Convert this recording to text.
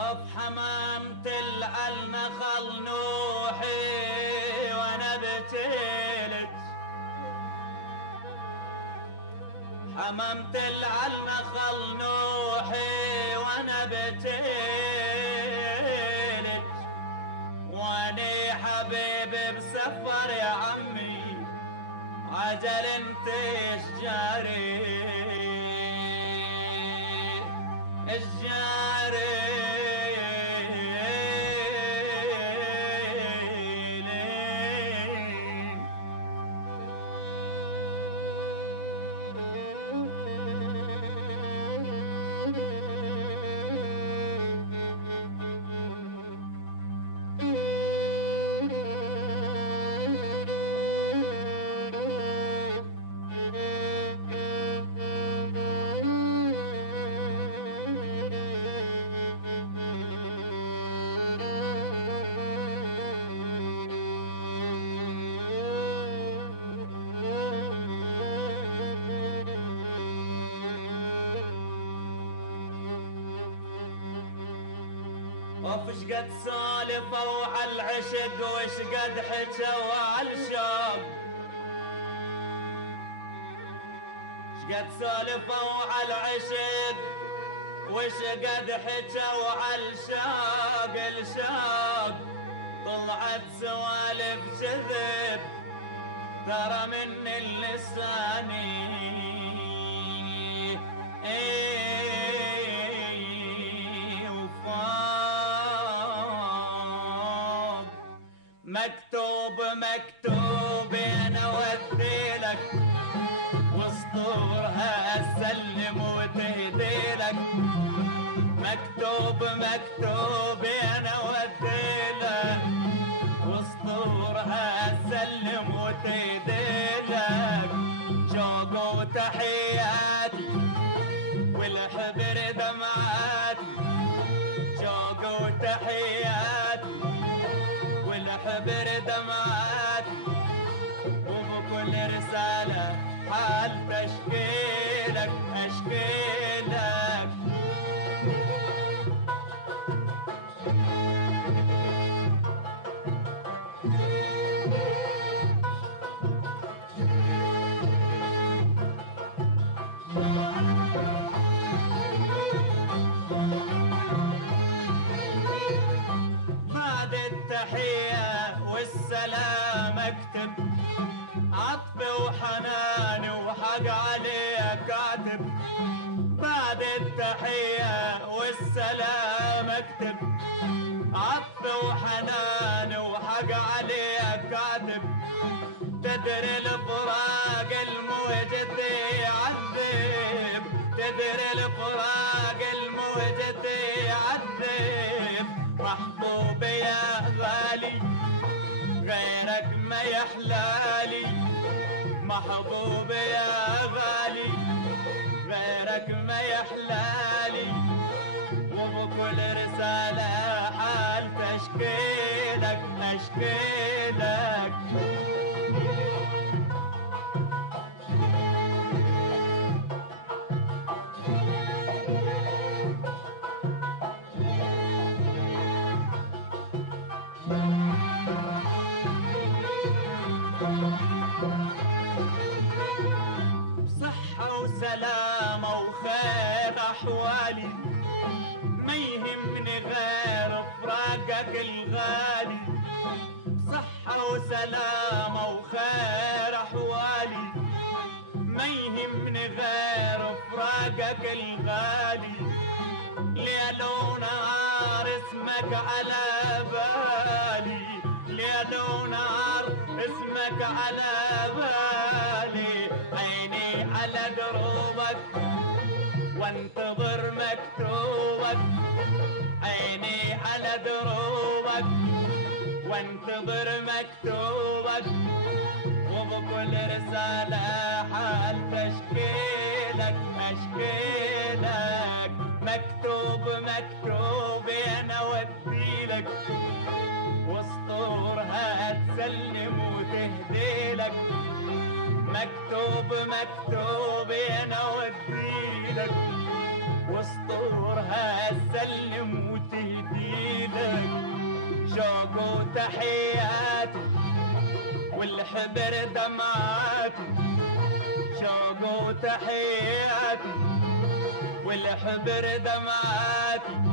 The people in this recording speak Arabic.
حمامة النخل نوحي وانا بتيلج، حمامة النخل نوحي وانا بتيلج، واني حبيبي بسفر يا عمي عجل انت اشجاري اشجاري وفش قد سالفوا عالعشق وش قد حكوا عالشوق، شقد سالفوا عالعشق وش قد حكوا عالشوق الشوق، طلعت سوالف كذب ترى من اللساني مكتوب مكتوب انا وديلك واسطورها اسلم وتهديلك، مكتوب مكتوب انا وديلك واسطورها اسلم وتهديلك، شوق وتحياتي والحبر دمعاتي، شوق وتحياتي والحبر دمعاتي، وبكل رسالة حال تشكيلك أشكيلك. بعد التحية والسلام اكتب عطف وحنان وحق عليه كاتب، بعد التحية والسلام اكتب عطف وحنان وحق عليه كاتب، تدري الفراق الموجد يعذب، تدري الفراق الموجد يعذب، محبوب يا غالي غيرك ما يحلالي، محبوب يا غالي غيرك ما يحلالي، وبكل رسالة حال تشكيلك أشكيلك. بصحة وسلامة وخير أحوالي، ما يهمني غير فراقك الغالي، بصحة وسلامة وخير أحوالي، ما يهمني غير فراقك الغالي، ليل ونهار اسمك على بالي، ليل ونهار اسمك على بالي، عيني على دروبك وانتظر مكتوبك، عيني على دروبك وانتظر مكتوبك، وبكل رسالة حال تشكيلك أشكيلك، مكتوب مكتوب انا وديلك واسطورها تسلم وتهديلك، مكتوب مكتوب انا وديلك واسطورها تسلم وتهديلك، شوق وتحياتي والحبر دمعاتي، شوق وتحياتي والحبر دمعاتي،